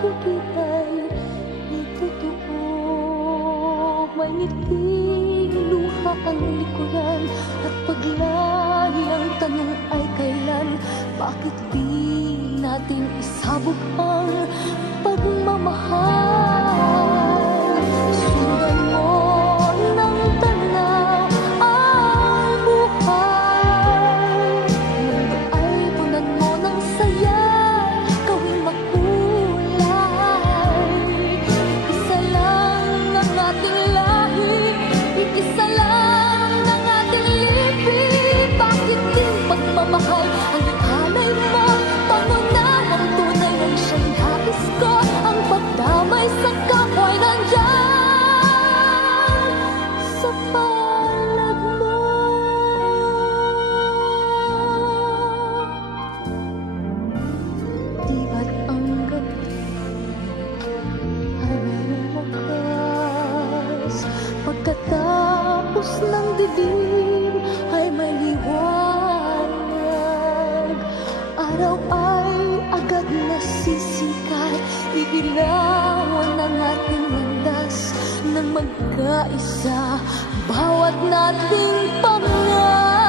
nakikita'y di totoo. May ngiting luha ang likuran at paglagi ang tanong ay kailan. Bakit di natin isabog ang pagmamahal? Sundan mo ng tanaw ang buhay. Mundo ay punan mo ng saya, gawing makulay. Isa lang ang ating lahi, isa lang ang ating libing. Bakit di pagmamahal ang ihalay mo? Pangunahang tunay ang siyang habis ko. Ang pagdamay sa kapwa'y nandyan sa palad mo. Di ba't ang gabi ay mayroong wakas? Pagkatapos ng dilim ay may liwanag. Araw ay agad nasisikat, iilawan ang ating landas. Nang magkaisa, bawat nating pangarap